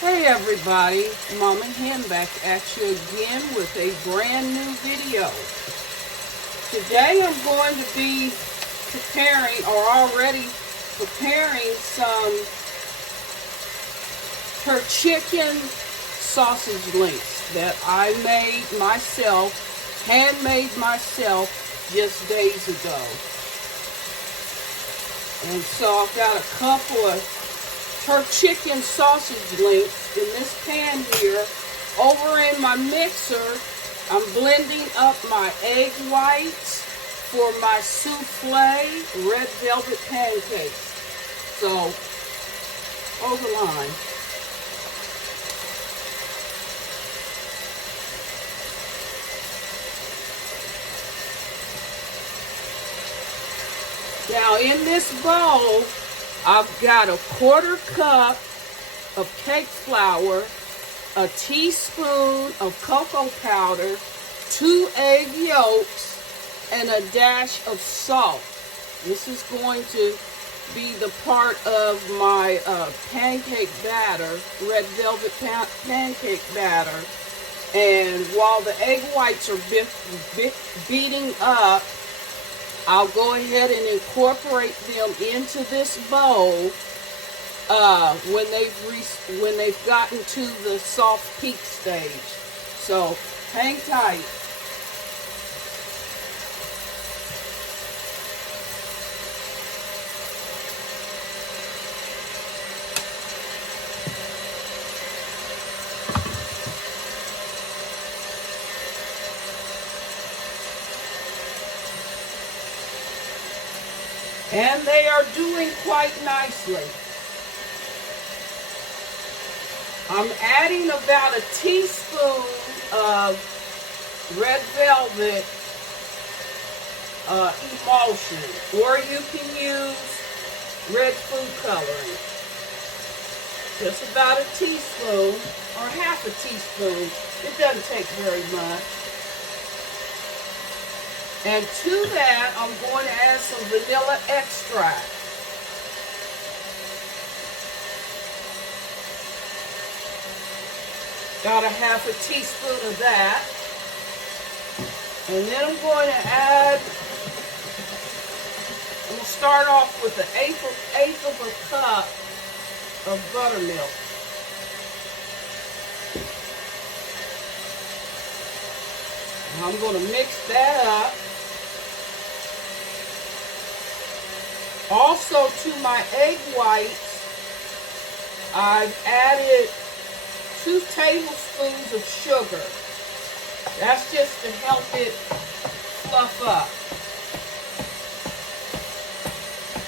Hey everybody, Mama Hen back at you again with a brand new video. Today I'm going to be preparing or already preparing some her chicken sausage links that I made myself, handmade myself just days ago. And so I've got a couple of her chicken sausage links in this pan here. Over in my mixer, I'm blending up my egg whites for my souffle red velvet pancakes. So, hold the line. Now in this bowl, I've got a 1/4 cup of cake flour, a teaspoon of cocoa powder, 2 egg yolks, and a dash of salt. This is going to be the part of my pancake batter, red velvet pancake batter. And while the egg whites are beating up, I'll go ahead and incorporate them into this bowl when they've gotten to the soft peak stage. So hang tight. And they are doing quite nicely. I'm adding about a teaspoon of red velvet emulsion, or you can use red food coloring. Just about a teaspoon, or half a teaspoon. It doesn't take very much. And to that, I'm going to add some vanilla extract. Got a half a teaspoon of that. And then I'm going to add, I'm going to start off with an eighth of a cup of buttermilk. And I'm going to mix that up. Also to my egg whites, I've added 2 tablespoons of sugar. That's just to help it fluff up.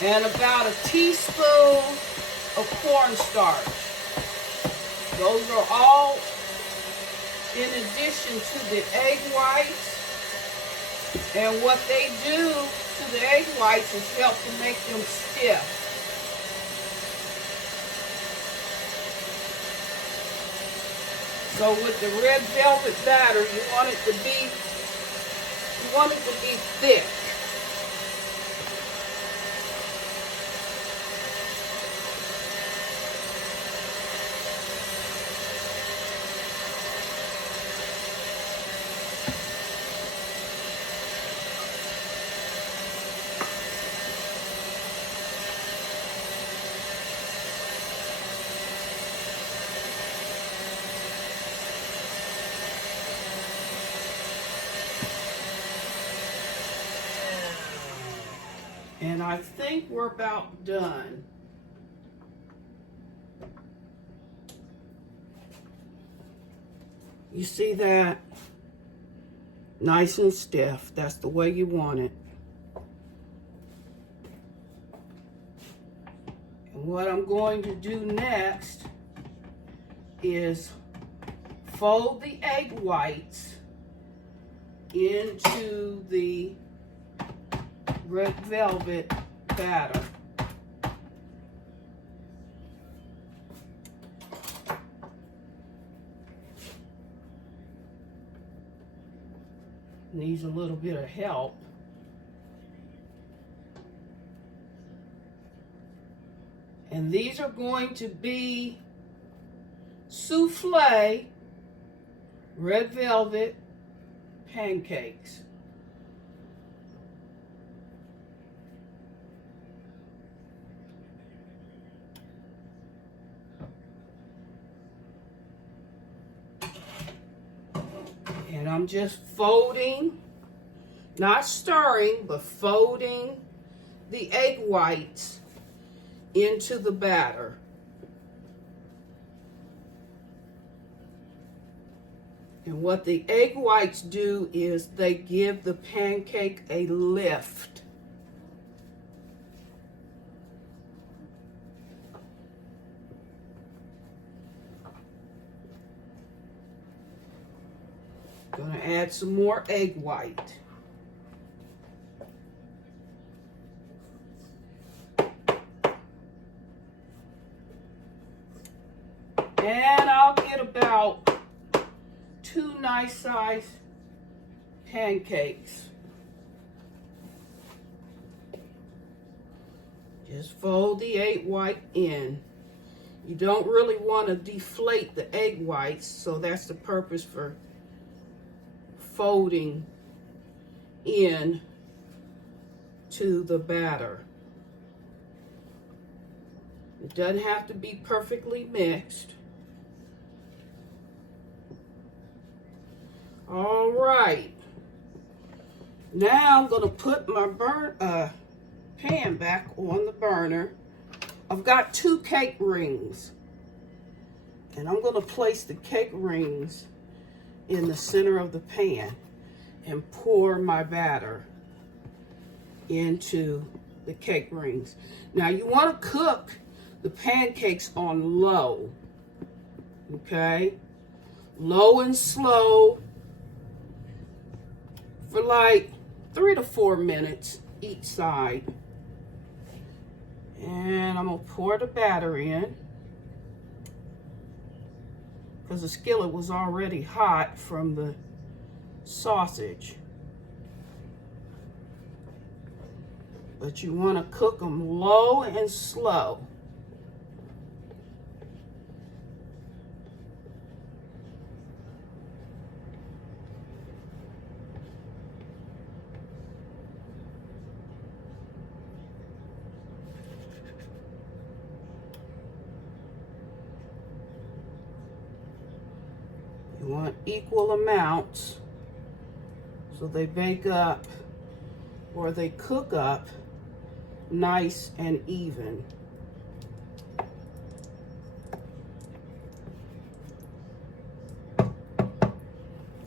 And about a teaspoon of cornstarch. Those are all in addition to the egg whites. And what they do to the egg whites is help to make them stiff. So with the red velvet batter, you want it to be thick. And I think we're about done. You see that? Nice and stiff. That's the way you want it. And what I'm going to do next is fold the egg whites into the red velvet batter. Needs a little bit of help. And these are going to be souffle red velvet pancakes. And I'm just folding, not stirring, but folding the egg whites into the batter. And what the egg whites do is they give the pancake a lift. Gonna add some more egg white. And I'll get about 2 nice sized pancakes. Just fold the egg white in. You don't really want to deflate the egg whites, so that's the purpose for folding in to the batter. It doesn't have to be perfectly mixed. All right, now I'm going to put my pan back on the burner. I've got 2 cake rings, and I'm going to place the cake rings in the center of the pan and pour my batter into the cake rings. Now you want to cook the pancakes on low, okay? Low and slow for like 3 to 4 minutes each side. And I'm gonna pour the batter in because the skillet was already hot from the sausage. But you want to cook them low and slow. You want equal amounts so they bake up or they cook up nice and even.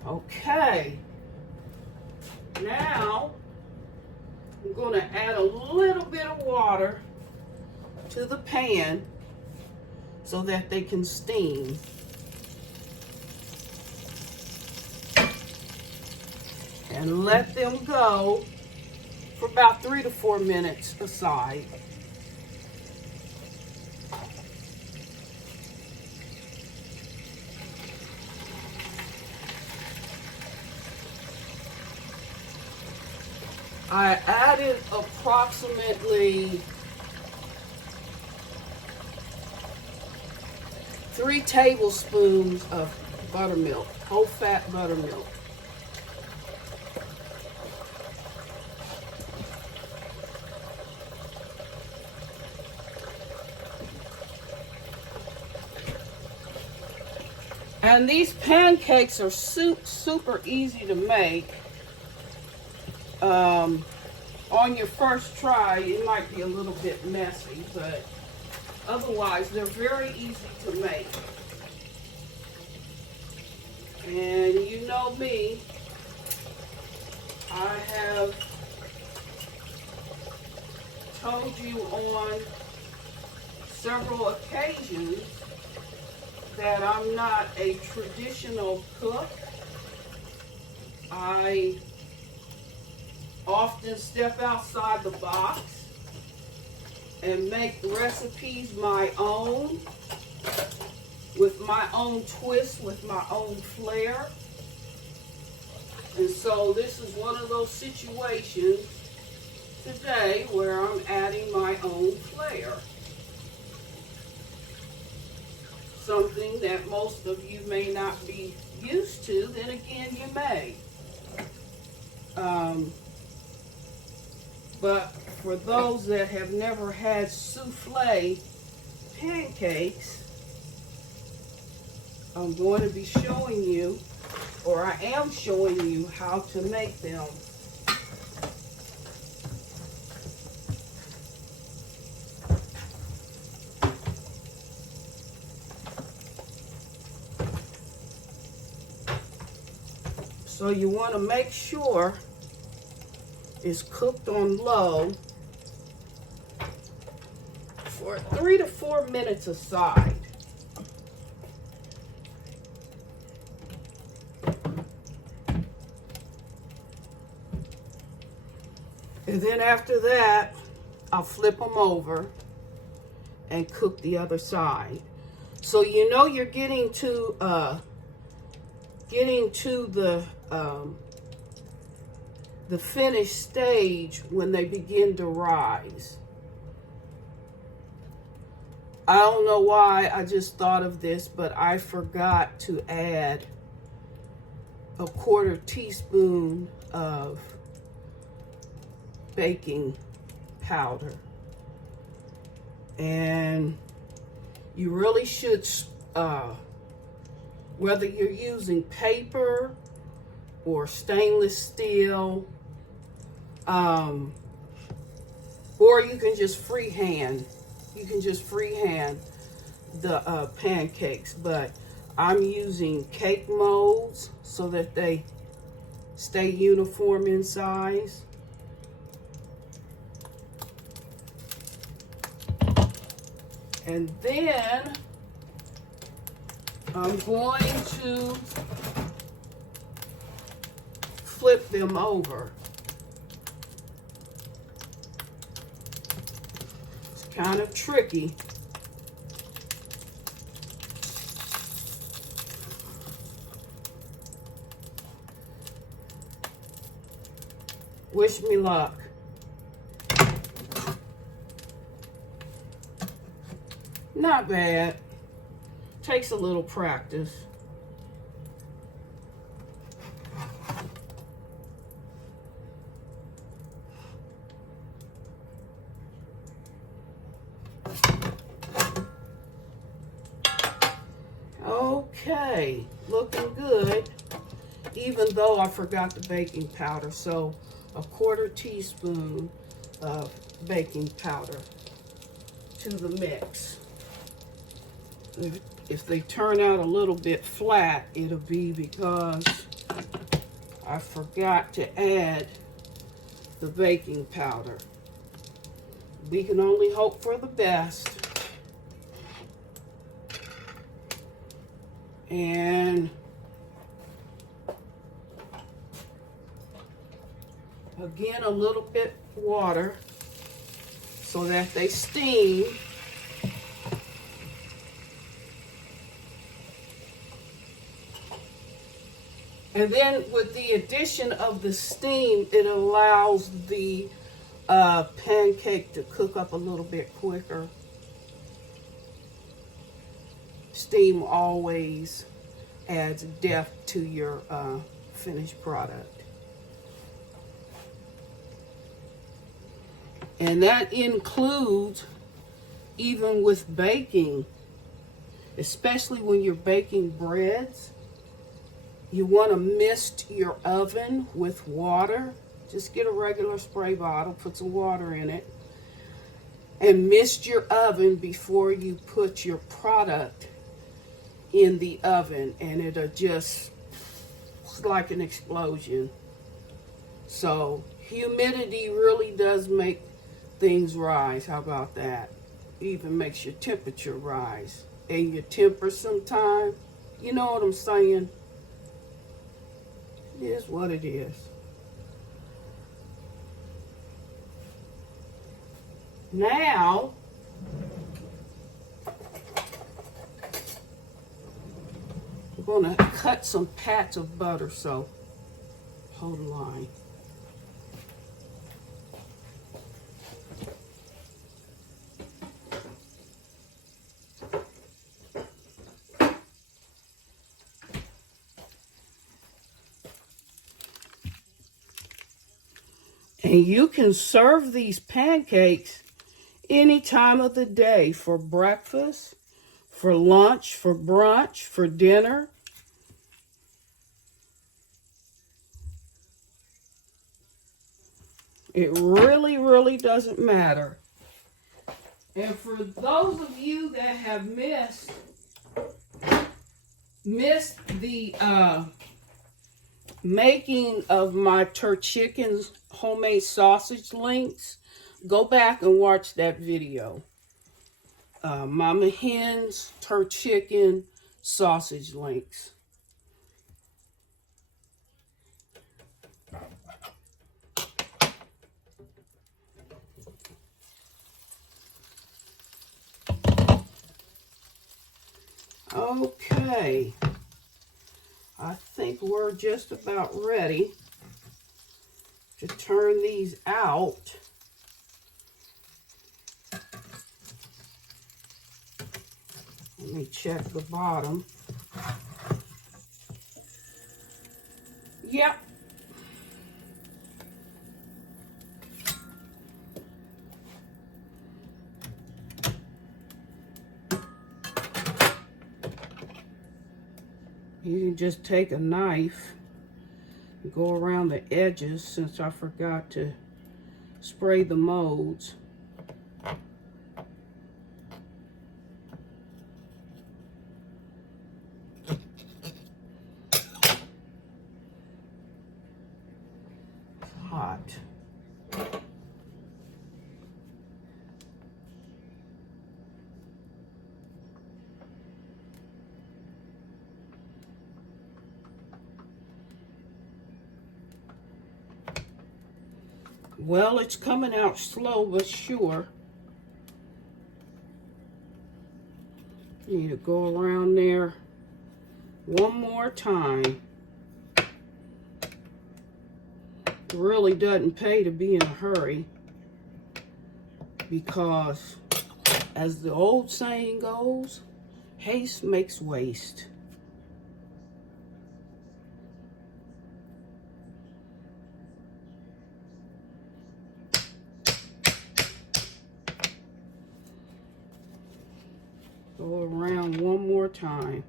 Okay, now I'm going to add a little bit of water to the pan so that they can steam. And let them go for about 3 to 4 minutes aside. I added approximately 3 tablespoons of buttermilk, whole fat buttermilk. And these pancakes are super easy to make. On your first try, it might be a little bit messy, but otherwise they're very easy to make. And you know me, I have told you on several occasions that I'm not a traditional cook. I often step outside the box and make recipes my own, with my own twist, with my own flair. And so this is one of those situations today where I'm adding my own flair. something that most of you may not be used to, then again you may. But for those that have never had souffle pancakes, I'm going to be showing you, or I am showing you, how to make them. So you want to make sure it's cooked on low for 3 to 4 minutes aside. And then after that, I'll flip them over and cook the other side. So you know you're getting to the finished stage when they begin to rise. I don't know why I just thought of this, but I forgot to add a 1/4 teaspoon of baking powder. And you really should, whether you're using paper or stainless steel, or you can just freehand. You can just freehand the pancakes, but I'm using cake molds so that they stay uniform in size. And then I'm going to flip them over. It's kind of tricky. Wish me luck. Not bad. Takes a little practice. Okay, looking good, even though I forgot the baking powder. So a 1/4 teaspoon of baking powder to the mix. If they turn out a little bit flat, it'll be because I forgot to add the baking powder. We can only hope for the best. And again, a little bit water so that they steam. And then with the addition of the steam, it allows the pancake to cook up a little bit quicker. Steam always adds depth to your finished product. And that includes even with baking, especially when you're baking breads. You want to mist your oven with water. Just get a regular spray bottle, put some water in it, and mist your oven before you put your product in the oven, and it'll just, it's like an explosion. So humidity really does make things rise. How about that? Even makes your temperature rise. And your temper sometime, you know what I'm saying? It is what it is. Now, we're going to cut some pats of butter, so hold the line. And you can serve these pancakes any time of the day for breakfast, for lunch, for brunch, for dinner. It really, really doesn't matter. And for those of you that have missed the making of my turchicken homemade sausage links, go back and watch that video. Mama Hen's turchicken sausage links. Okay, I think we're just about ready to turn these out. Let me check the bottom. Yep. You can just take a knife and go around the edges, since I forgot to spray the molds. Hot. Well, it's coming out slow but sure. You need to go around there one more time. It really doesn't pay to be in a hurry, because as the old saying goes, haste makes waste. Go around one more time.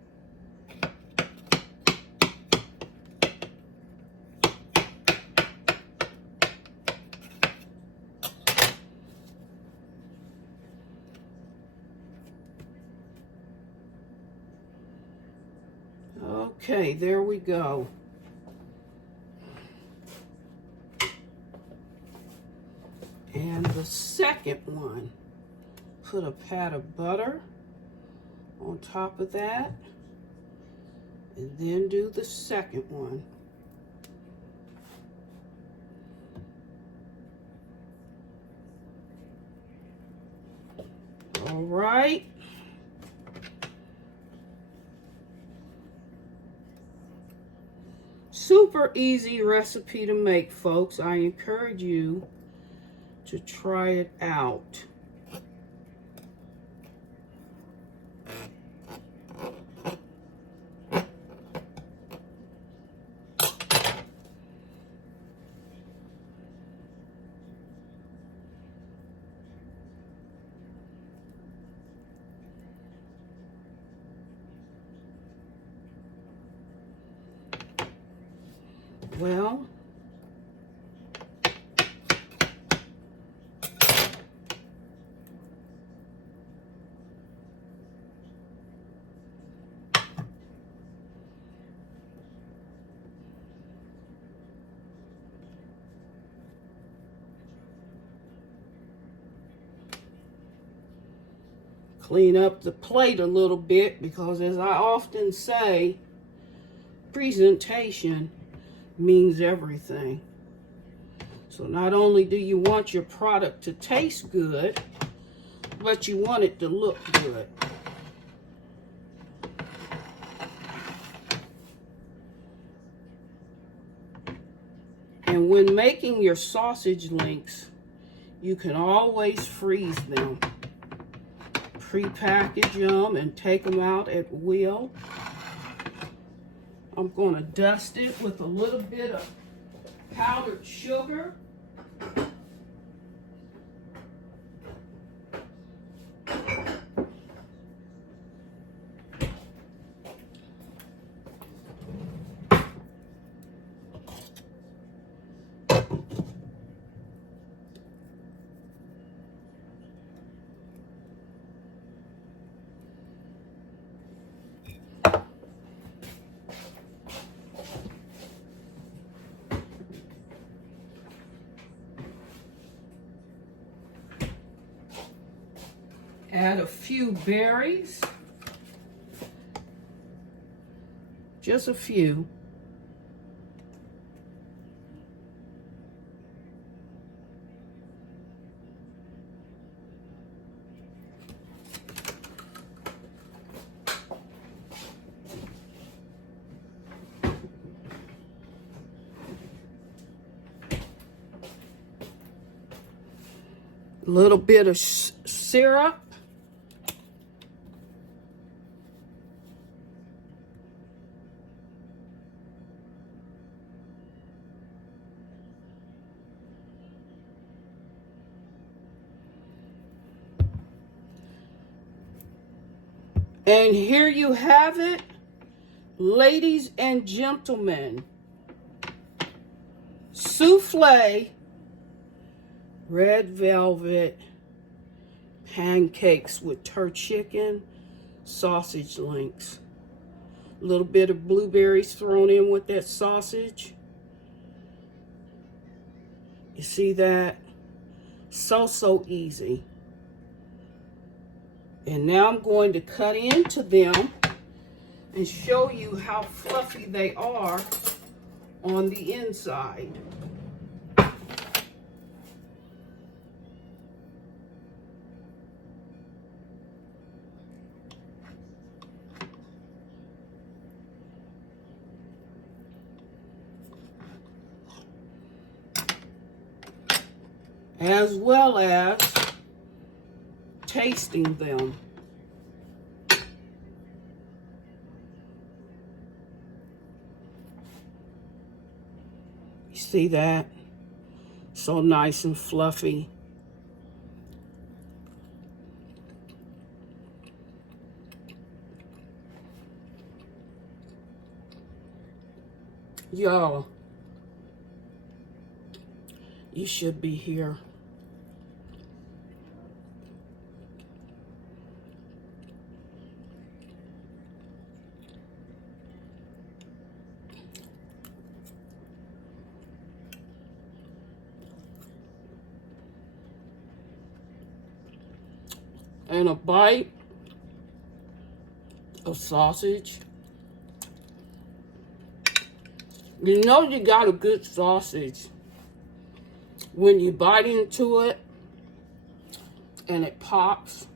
Okay, there we go. And the second one, put a pat of butter on top of that, and then do the second one. All right. Super easy recipe to make, folks. I encourage you to try it out. Well, clean up the plate a little bit, because as I often say, presentation means everything. So not only do you want your product to taste good, but you want it to look good. And when making your sausage links, you can always freeze them. Pre-package them and take them out at will. I'm going to dust it with a little bit of powdered sugar. Add a few berries. Just a few. A little bit of syrup. And here you have it, ladies and gentlemen. Souffle red velvet pancakes with turkey chicken sausage links. A little bit of blueberries thrown in with that sausage. You see that? So easy. And now I'm going to cut into them and show you how fluffy they are on the inside. As well as tasting them. You see that? So nice and fluffy. Y'all, you should be here. And a bite of sausage. You know you got a good sausage when you bite into it and it pops.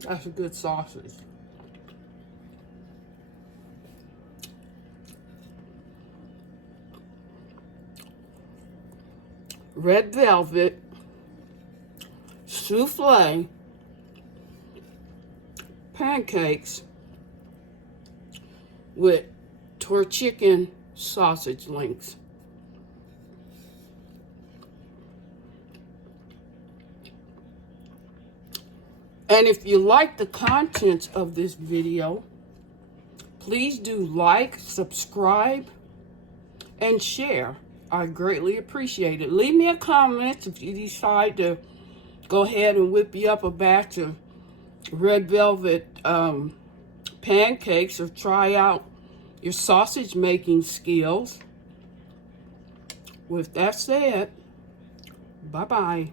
That's a good sausage. Red velvet souffle pancakes with turkey chicken sausage links. And if you like the contents of this video, please do like, subscribe, and share. I greatly appreciate it. Leave me a comment if you decide to go ahead and whip you up a batch of red velvet pancakes or try out your sausage making skills. With that said, bye-bye.